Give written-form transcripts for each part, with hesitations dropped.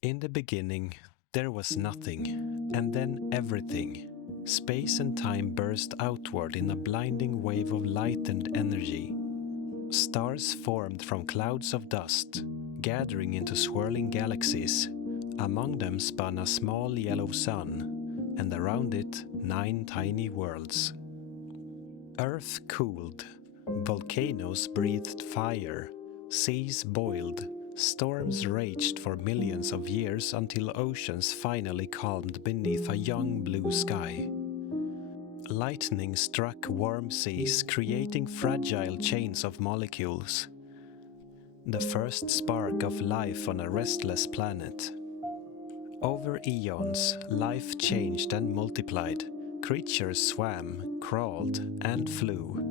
In the beginning, there was nothing, and then everything. Space and time burst outward in a blinding wave of light and energy. Stars formed from clouds of dust, gathering into swirling galaxies. Among them spun a small yellow sun, and around it 9 tiny worlds. Earth cooled, volcanoes breathed fire, seas boiled, storms raged for millions of years until oceans finally calmed beneath a young blue sky. Lightning struck warm seas, creating fragile chains of molecules. The first spark of life on a restless planet. Over eons, life changed and multiplied. Creatures swam, crawled, and flew.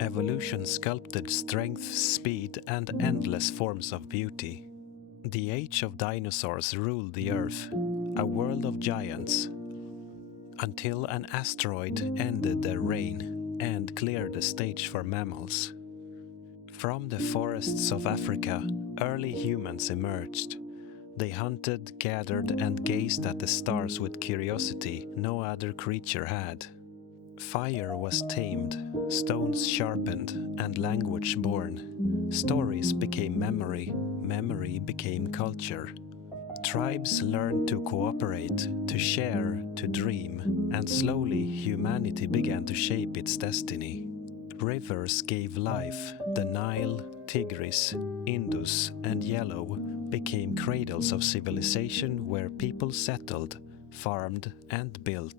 Evolution sculpted strength, speed, and endless forms of beauty. The age of dinosaurs ruled the Earth, a world of giants, until an asteroid ended their reign and cleared the stage for mammals. From the forests of Africa, early humans emerged. They hunted, gathered, and gazed at the stars with curiosity no other creature had. Fire was tamed, stones sharpened, and language born. Stories became memory, memory became culture. Tribes learned to cooperate, to share, to dream, and slowly humanity began to shape its destiny. Rivers gave life. The Nile, Tigris, Indus, and Yellow became cradles of civilization where people settled, farmed, and built.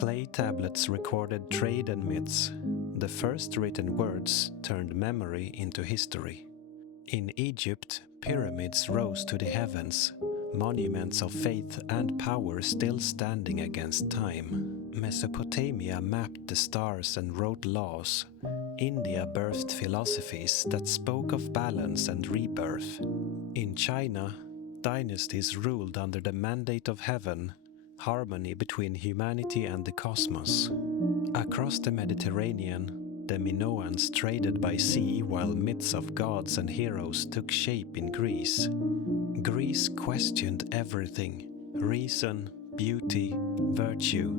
Clay tablets recorded trade and myths. The first written words turned memory into history. In Egypt, pyramids rose to the heavens, monuments of faith and power still standing against time. Mesopotamia mapped the stars and wrote laws. India birthed philosophies that spoke of balance and rebirth. In China, dynasties ruled under the mandate of heaven, harmony between humanity and the cosmos. Across the Mediterranean, the Minoans traded by sea while myths of gods and heroes took shape in Greece. Greece questioned everything: reason, beauty, virtue.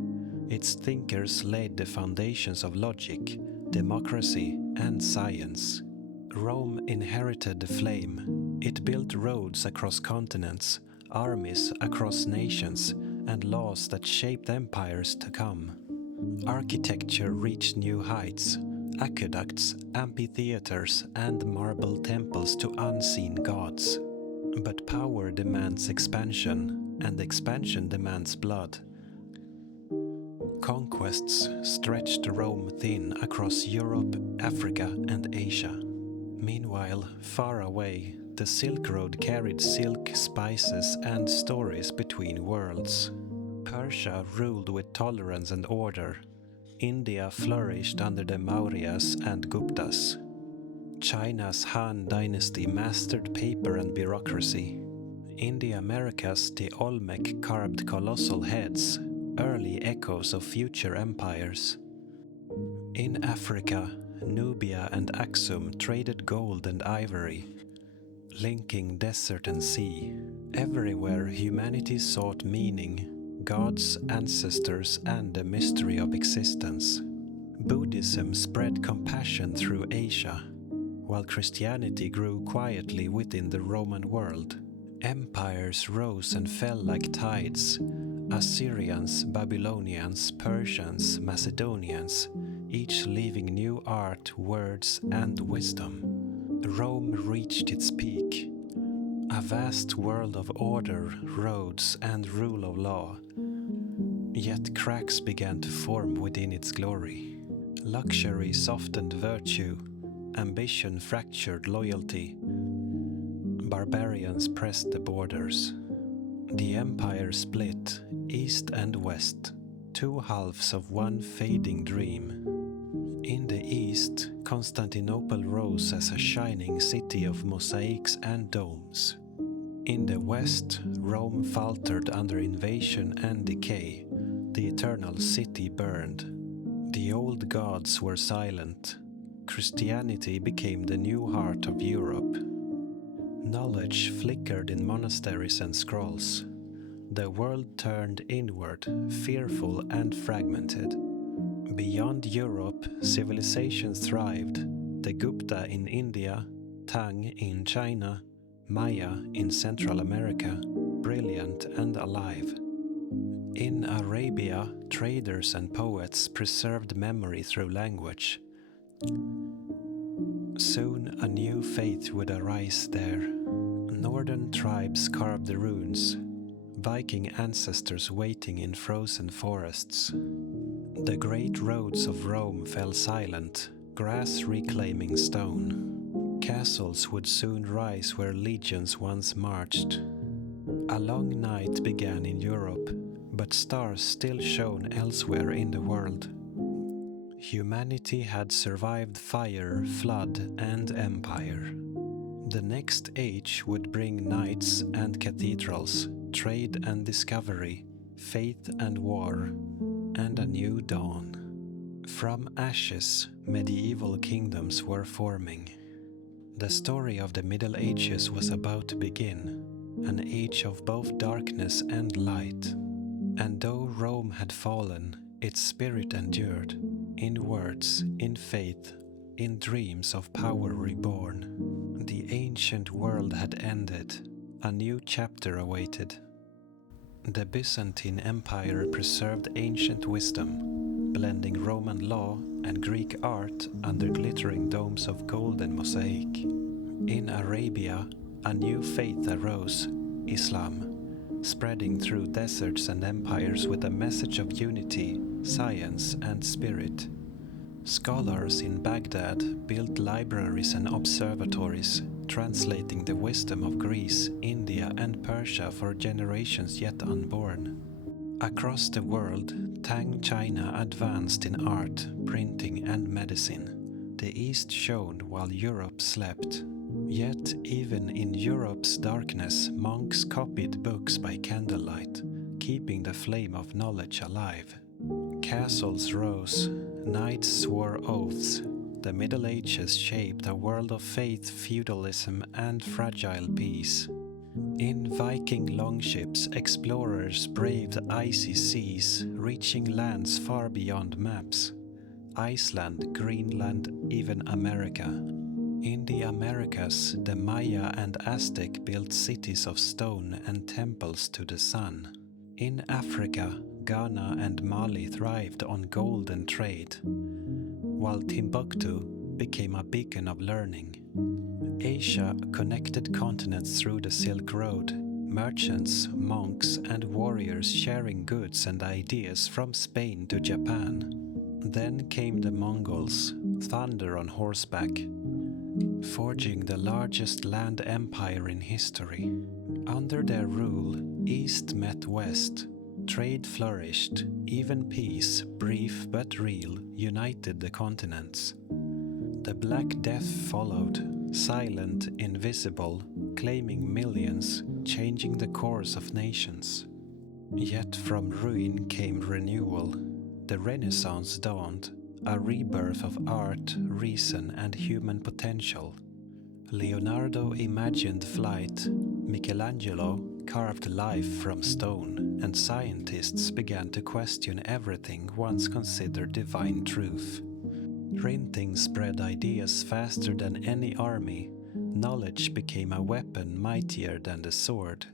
Its thinkers laid the foundations of logic, democracy, and science. Rome inherited the flame. It built roads across continents, armies across nations, and laws that shaped empires to come. Architecture reached new heights: aqueducts, amphitheaters, and marble temples to unseen gods. But power demands expansion, and expansion demands blood. Conquests stretched Rome thin across Europe, Africa, and Asia. Meanwhile, far away, the Silk Road carried silk, spices, and stories between worlds. Persia ruled with tolerance and order. India flourished under the Mauryas and Guptas. China's Han dynasty mastered paper and bureaucracy. In the Americas, the Olmec carved colossal heads, early echoes of future empires. In Africa, Nubia and Aksum traded gold and ivory, linking desert and sea. Everywhere humanity sought meaning, gods, ancestors, and the mystery of existence. Buddhism spread compassion through Asia, while Christianity grew quietly within the Roman world. Empires rose and fell like tides: Assyrians, Babylonians, Persians, Macedonians, each leaving new art, words, and wisdom. Rome reached its peak, a vast world of order, roads, and rule of law. Yet cracks began to form within its glory. Luxury softened virtue, ambition fractured loyalty. Barbarians pressed the borders. The empire split, east and west, two halves of one fading dream. In the east, Constantinople rose as a shining city of mosaics and domes. In the west, Rome faltered under invasion and decay. The eternal city burned. The old gods were silent. Christianity became the new heart of Europe. Knowledge flickered in monasteries and scrolls. The world turned inward, fearful and fragmented. Beyond Europe, civilization thrived. The Gupta in India, Tang in China, Maya in Central America, brilliant and alive. In Arabia, traders and poets preserved memory through language. Soon a new faith would arise there. Northern tribes carved the runes, Viking ancestors waiting in frozen forests. The great roads of Rome fell silent, grass reclaiming stone. Castles would soon rise where legions once marched. A long night began in Europe, but stars still shone elsewhere in the world. Humanity had survived fire, flood, and empire. The next age would bring knights and cathedrals, trade and discovery, faith and war, and a new dawn. From ashes, medieval kingdoms were forming. The story of the Middle Ages was about to begin, an age of both darkness and light. And though Rome had fallen, its spirit endured, in words, in faith, in dreams of power reborn. The ancient world had ended, a new chapter awaited. The Byzantine Empire preserved ancient wisdom, blending Roman law and Greek art under glittering domes of gold and mosaic. In Arabia, a new faith arose, Islam, spreading through deserts and empires with a message of unity, science, and spirit. Scholars in Baghdad built libraries and observatories, translating the wisdom of Greece, India, and Persia for generations yet unborn. Across the world, Tang China advanced in art, printing, and medicine. The East shone while Europe slept. Yet, even in Europe's darkness, monks copied books by candlelight, keeping the flame of knowledge alive. Castles rose, knights swore oaths. The Middle Ages shaped a world of faith, feudalism, and fragile peace. In Viking longships, explorers braved icy seas, reaching lands far beyond maps. Iceland, Greenland, even America. In the Americas, the Maya and Aztec built cities of stone and temples to the sun. In Africa, Ghana and Mali thrived on gold and trade, while Timbuktu became a beacon of learning. Asia connected continents through the Silk Road, merchants, monks, and warriors sharing goods and ideas from Spain to Japan. Then came the Mongols, thunder on horseback, forging the largest land empire in history. Under their rule, East met West. Trade flourished, even peace, brief but real, united the continents. The Black Death followed, silent, invisible, claiming millions, changing the course of nations. Yet from ruin came renewal. The Renaissance dawned, a rebirth of art, reason, and human potential. Leonardo imagined flight, Michelangelo carved life from stone, and scientists began to question everything once considered divine truth. Printing spread ideas faster than any army. Knowledge became a weapon mightier than the sword.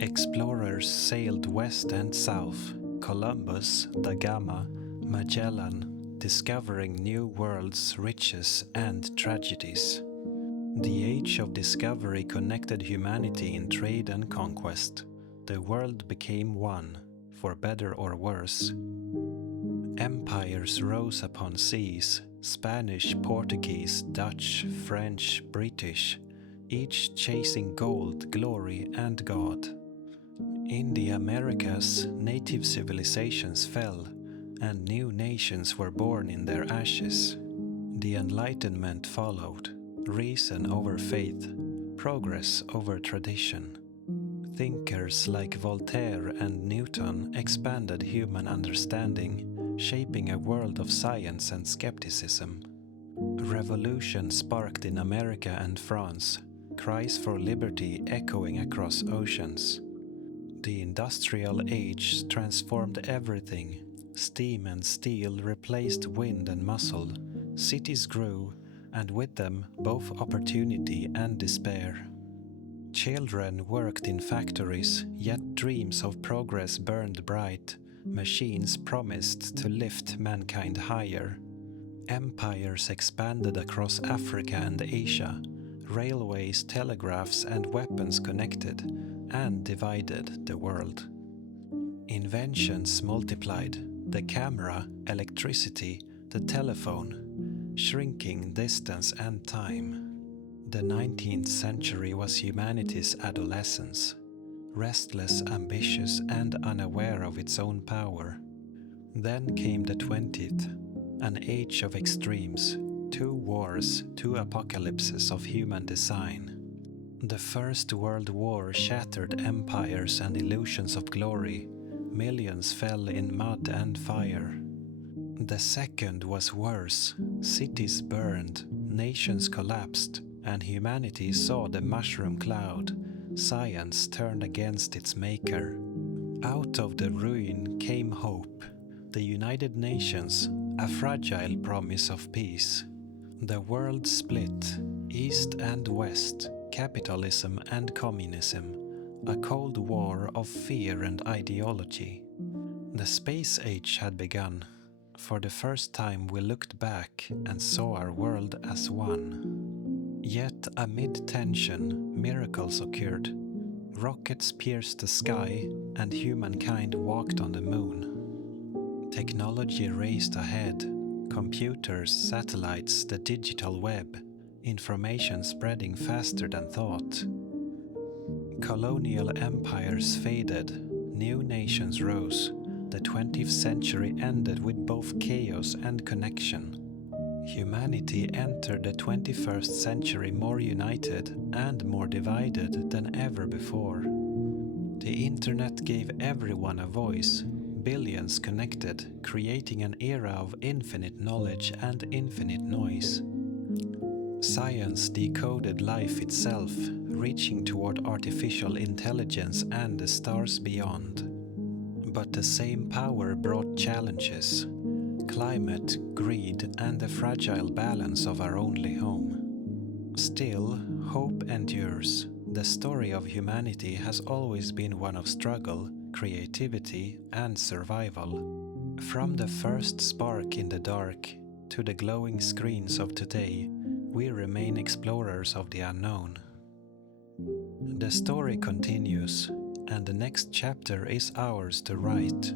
Explorers sailed west and south, Columbus, da Gama, Magellan, discovering new worlds, riches, and tragedies. The age of discovery connected humanity in trade and conquest. The world became one, for better or worse. Empires rose upon seas, Spanish, Portuguese, Dutch, French, British, each chasing gold, glory, and God. In the Americas, native civilizations fell, and new nations were born in their ashes. The Enlightenment followed, reason over faith, progress over tradition. Thinkers like Voltaire and Newton expanded human understanding, shaping a world of science and skepticism. Revolution sparked in America and France, cries for liberty echoing across oceans. The industrial age transformed everything. Steam and steel replaced wind and muscle. Cities grew, and with them both opportunity and despair. Children worked in factories, yet dreams of progress burned bright. Machines promised to lift mankind higher. Empires expanded across Africa and Asia. Railways, telegraphs, and weapons connected and divided the world. Inventions multiplied: the camera, electricity, the telephone, shrinking distance and time. The 19th century was humanity's adolescence, restless, ambitious, and unaware of its own power. Then came the 20th, an age of extremes, 2 wars, 2 apocalypses of human design. The First World War shattered empires and illusions of glory. Millions fell in mud and fire. The second was worse. Cities burned, nations collapsed, and humanity saw the mushroom cloud. Science turned against its maker. Out of the ruin came hope. The United Nations, a fragile promise of peace. The world split, East and West, capitalism and communism, a cold war of fear and ideology. The space age had begun. For the first time we looked back and saw our world as one. Yet amid tension, miracles occurred. Rockets pierced the sky and humankind walked on the moon. Technology raced ahead. Computers, satellites, the digital web, information spreading faster than thought. Colonial empires faded, new nations rose. The 20th century ended with both chaos and connection. Humanity entered the 21st century more united and more divided than ever before. The internet gave everyone a voice, billions connected, creating an era of infinite knowledge and infinite noise. Science decoded life itself, reaching toward artificial intelligence and the stars beyond. But the same power brought challenges: climate, greed, and the fragile balance of our only home. Still, hope endures. The story of humanity has always been one of struggle, creativity, and survival. From the first spark in the dark to the glowing screens of today, we remain explorers of the unknown. The story continues, and the next chapter is ours to write.